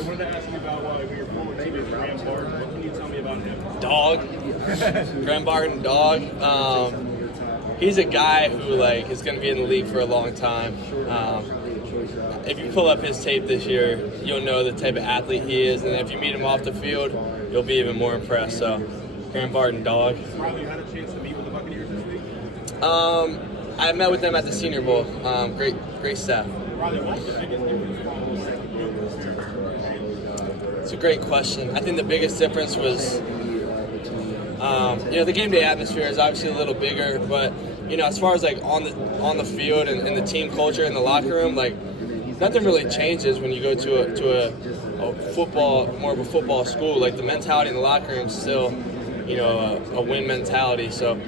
I wanted to ask you about your former teammate, Graham Barton. What can you tell me about him? Dog. Graham Barton, dog. He's a guy who is going to be in the league for a long time. If you pull up his tape this year, you'll know the type of athlete he is, and if you meet him off the field, you'll be even more impressed. So, Graham Barton, dog. Riley, you had a chance to meet with the Buccaneers this week? I met with them at the Senior Bowl. Great staff. Riley, what's the biggest difference from the second group? It's a great question. I think the biggest difference was, the game day atmosphere is obviously a little bigger, but as far as on the field and the team culture in the locker room, nothing really changes when you go to a football, more of a football school. The mentality in the locker room is still, a win mentality. So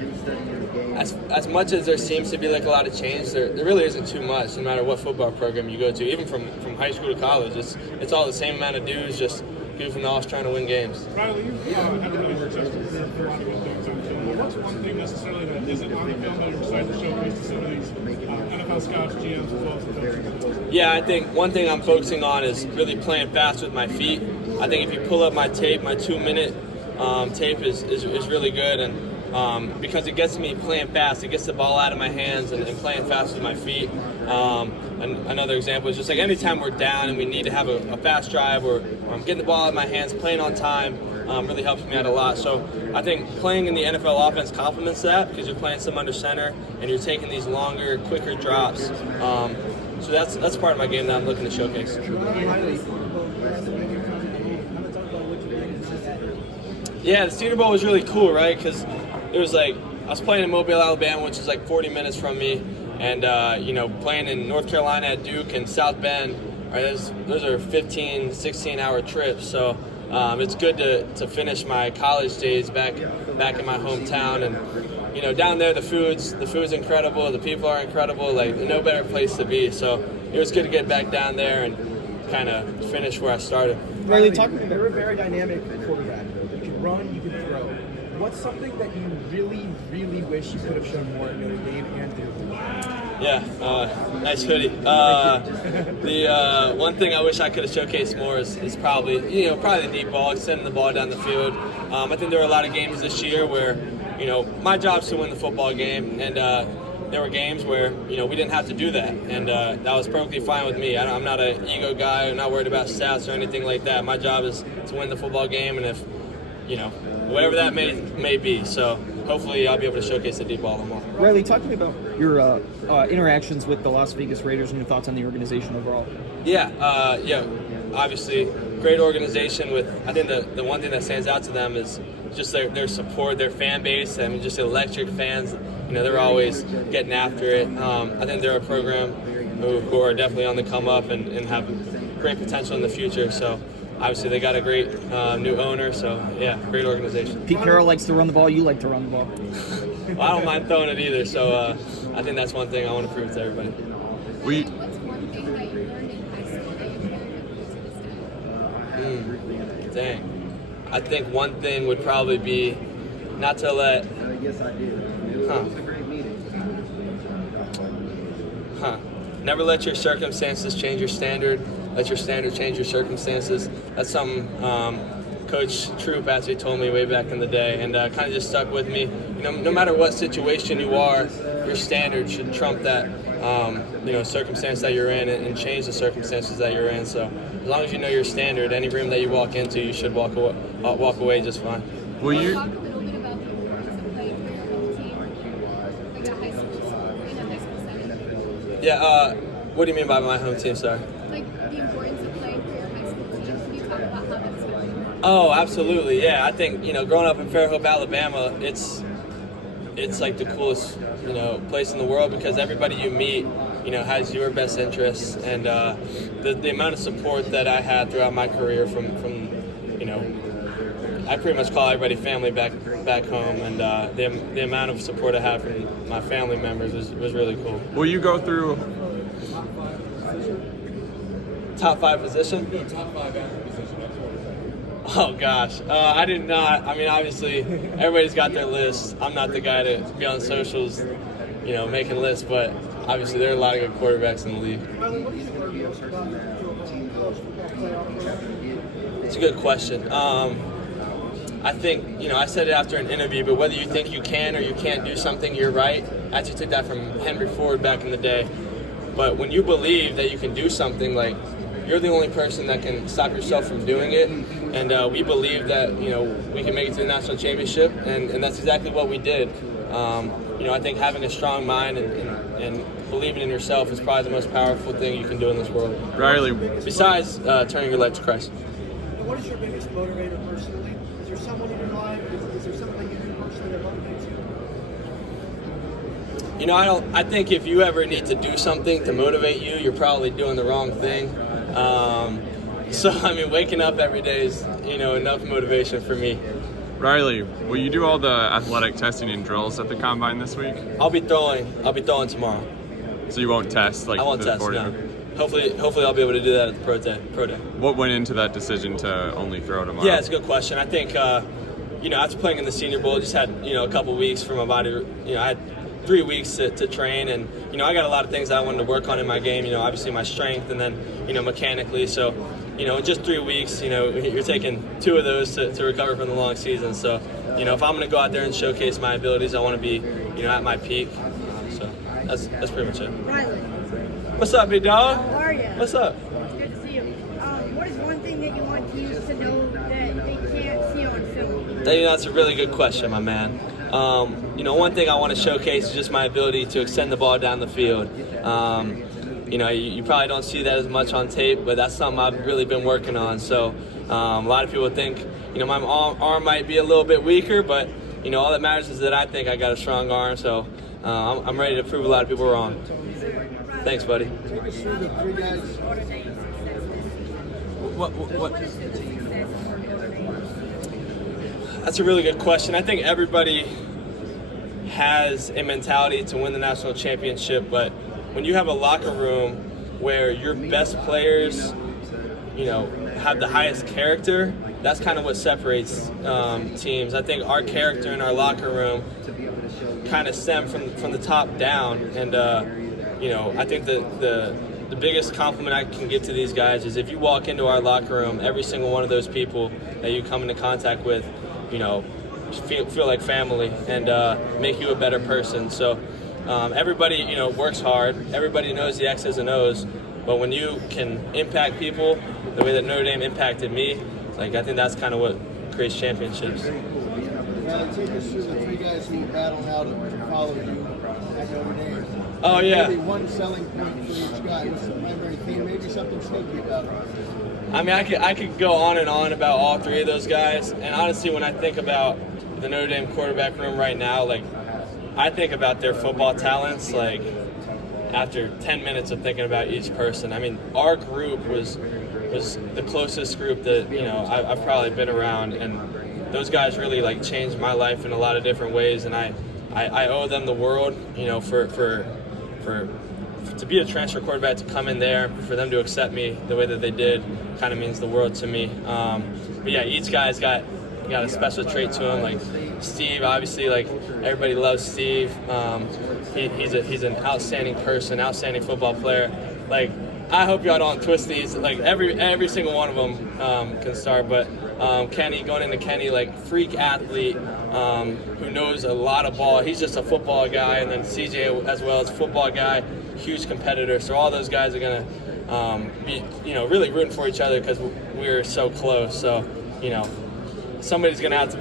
as much as there seems to be a lot of change, there really isn't too much, no matter what football program you go to, even from high school to college. It's all the same amount of dudes, just goofing off trying to win games. Riley, you've had a really successful career for a lot of good things on film. But what's one thing necessarily that isn't on the film that you're excited to showcase to some of these NFL scouts, GMs, as well as the coaches? Yeah, I think one thing I'm focusing on is really playing fast with my feet. I think if you pull up my tape, my 2-minute tape is really good, and because it gets me playing fast, it gets the ball out of my hands and playing fast with my feet. And another example is just anytime we're down and we need to have a fast drive, or I'm getting the ball out of my hands, playing on time, really helps me out a lot. So I think playing in the NFL offense complements that, because you're playing some under center and you're taking these longer, quicker drops. So that's part of my game that I'm looking to showcase. Yeah, the Senior Bowl was really cool, right? Because it was I was playing in Mobile, Alabama, which is 40 minutes from me, and playing in North Carolina at Duke and South Bend. Right, those are 15, 16-hour trips. So it's good to finish my college days back in my hometown, and down there the food's incredible, the people are incredible. No better place to be. So it was good to get back down there and kind of finish where I started. Riley, you're a very dynamic quarterback. You can run, you can throw. What's something that you really, really wish you could have shown more at Notre Dame and Duke? Yeah, nice hoodie. The one thing I wish I could have showcased more is probably the deep ball, sending the ball down the field. I think there were a lot of games this year where, my job's to win the football game, and there were games where, we didn't have to do that, and that was perfectly fine with me. I'm not an ego guy. I'm not worried about stats or anything like that. My job is to win the football game, and if, whatever that may be. So hopefully I'll be able to showcase the deep ball a little more. Riley, talk to me about your interactions with the Las Vegas Raiders and your thoughts on the organization overall. Yeah, obviously great organization. I think the one thing that stands out to them is just their support, their fan base. I mean, just electric fans. They're always getting after it. I think they're a program who are definitely on the come up and have great potential in the future. So obviously they got a great new owner. So yeah, great organization. Pete Carroll likes to run the ball. You like to run the ball. Well, I don't mind throwing it either. So I think that's one thing I want to prove to everybody. What's one thing that you learned in high school that you carried over to this day? Dang. I think one thing would probably be not to let. Never let your circumstances change your standard. Let your standard change your circumstances. That's something Coach Troop actually told me way back in the day, and kind of just stuck with me. No matter what situation you are, your standard should trump that circumstance that you're in, and change the circumstances that you're in. So as long as you know your standard, any room that you walk into, you should walk away just fine. Will you? Talk a little bit about the importance of playing for your home team, like a high school setting. Yeah. What do you mean by my home team? Sorry. Like the importance of playing for your high school team. Can you talk about how that's affected? Oh, absolutely. Yeah, I think growing up in Fairhope, Alabama, it's like the coolest place in the world, because everybody you meet has your best interests, and the amount of support that I had throughout my career from I pretty much call everybody family back home, and the amount of support I had from my family members was really cool. Will you go through top 5 position? No, top 5 after position. Oh gosh, I did not. I mean, obviously, everybody's got their lists. I'm not the guy to be on socials, making lists. But obviously, there are a lot of good quarterbacks in the league. It's a good question. I think, I said it after an interview, but whether you think you can or you can't do something, you're right. I actually took that from Henry Ford back in the day. But when you believe that you can do something, like, you're the only person that can stop yourself from doing it. And we believe that, we can make it to the national championship, and that's exactly what we did. I think having a strong mind and believing in yourself is probably the most powerful thing you can do in this world. Riley, Besides turning your life to Christ. What is your biggest motivator personally? Is there someone in your life? Is there something you do personally that motivates you? I think if you ever need to do something to motivate you, you're probably doing the wrong thing. Waking up every day is, enough motivation for me. Riley, will you do all the athletic testing and drills at the combine this week? I'll be throwing tomorrow. So you won't test I won't test, no. Hopefully I'll be able to do that at the pro day. What went into that decision to only throw tomorrow? Yeah, it's a good question. I think, after playing in the Senior Bowl, just had, a couple weeks for my body. I had 3 weeks to train, and, I got a lot of things that I wanted to work on in my game, obviously my strength and then, mechanically. So, in just 3 weeks, you're taking 2 of those to recover from the long season. So, if I'm going to go out there and showcase my abilities, I want to be, at my peak. So that's pretty much it. Riley, What's up, big dog? how are you? What's up? It's good to see you. What is one thing that you want teams to know that they can't see on film? That's a really good question, my man. One thing I want to showcase is just my ability to extend the ball down the field. You probably don't see that as much on tape, but that's something I've really been working on. So a lot of people think, my arm might be a little bit weaker, but, all that matters is that I think I got a strong arm. So I'm ready to prove a lot of people wrong. Thanks, buddy. What is the success for Notre Dame? That's a really good question. I think everybody has a mentality to win the national championship, but when you have a locker room where your best players, have the highest character, that's kind of what separates teams. I think our character in our locker room kind of stem from the top down, and I think the biggest compliment I can give to these guys is if you walk into our locker room, every single one of those people that you come into contact with, feel like family and make you a better person. So everybody, works hard. Everybody knows the X's and O's. But when you can impact people the way that Notre Dame impacted me, I think that's kind of what creates championships. Take us through the 3 guys who battled out to follow you at Notre Dame. Oh, yeah. Maybe one selling point for each guy. What's the primary theme? Maybe something sneaky about it. I could go on and on about all 3 of those guys. And honestly, when I think about the Notre Dame quarterback room right now, I think about their football talents, after 10 minutes of thinking about each person. Our group was the closest group that, I've probably been around. And those guys really, changed my life in a lot of different ways. And I owe them the world, for to be a transfer quarterback, to come in there, for them to accept me the way that they did, kind of means the world to me. But yeah, each guy's got a special trait to him. Steve, obviously, everybody loves Steve. He's an outstanding person, outstanding football player. I hope y'all don't twist these. Every single one of them can start, but Kenny, going into Kenny, freak athlete who knows a lot of ball. He's just a football guy, and then CJ as well as a football guy, huge competitor. So all those guys are gonna be, really rooting for each other because we're so close. So, somebody's gonna have to,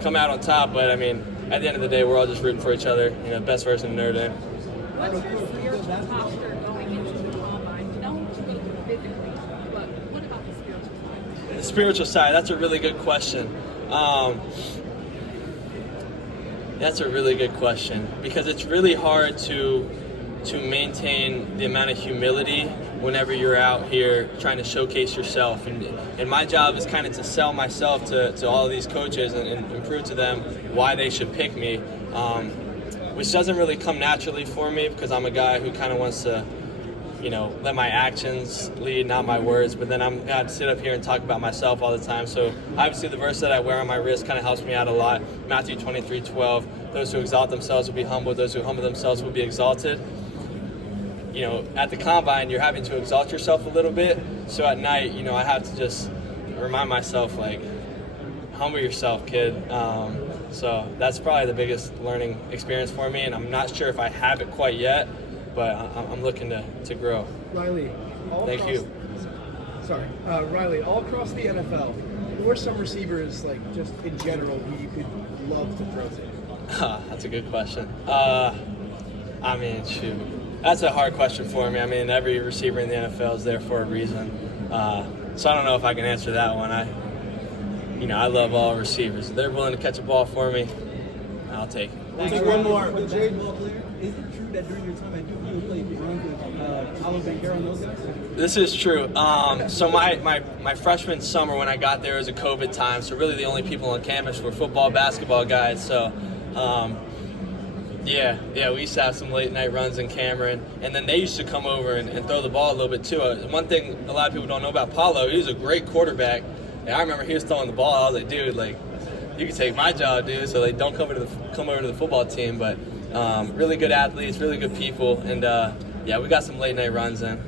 come out on top. But at the end of the day, we're all just rooting for each other. Best version of Notre Dame. What's your spiritual posture going into the combine? Not only to go physically, but what about the spiritual side? The spiritual side, that's a really good question. That's a really good question because it's really hard to maintain the amount of humility whenever you're out here trying to showcase yourself. And my job is kind of to sell myself to all of these coaches and prove to them why they should pick me, which doesn't really come naturally for me because I'm a guy who kind of wants to, let my actions lead, not my words. But then I'm got to sit up here and talk about myself all the time. So obviously the verse that I wear on my wrist kind of helps me out a lot. Matthew 23:12, those who exalt themselves will be humbled, those who humble themselves will be exalted. At the combine, you're having to exalt yourself a little bit. So at night, I have to just, remind myself, like, humble yourself, kid. So that's probably the biggest learning experience for me, and I'm not sure if I have it quite yet, but I'm looking to grow. Riley, Riley, all across the NFL, who are some receivers, like, just in general, who you could love to throw to? That's a good question. I mean, shoot. That's a hard question for me. I mean, every receiver in the NFL is there for a reason. So I don't know if I can answer that one. I love all receivers. If they're willing to catch a ball for me, I'll take it. We'll take one more. Is it true that during your time at Duke, you played runs with Paolo Banchero and those guys? This is true. So my freshman summer when I got there was a COVID time, so really the only people on campus were football, basketball guys. So yeah, we used to have some late night runs in Cameron, and then they used to come over and throw the ball a little bit too. One thing a lot of people don't know about Paolo, he was a great quarterback. And I remember he was throwing the ball. I was like, dude, like, you can take my job, dude. So like, don't come over to the football team. But really good athletes, really good people, and yeah, we got some late night runs in.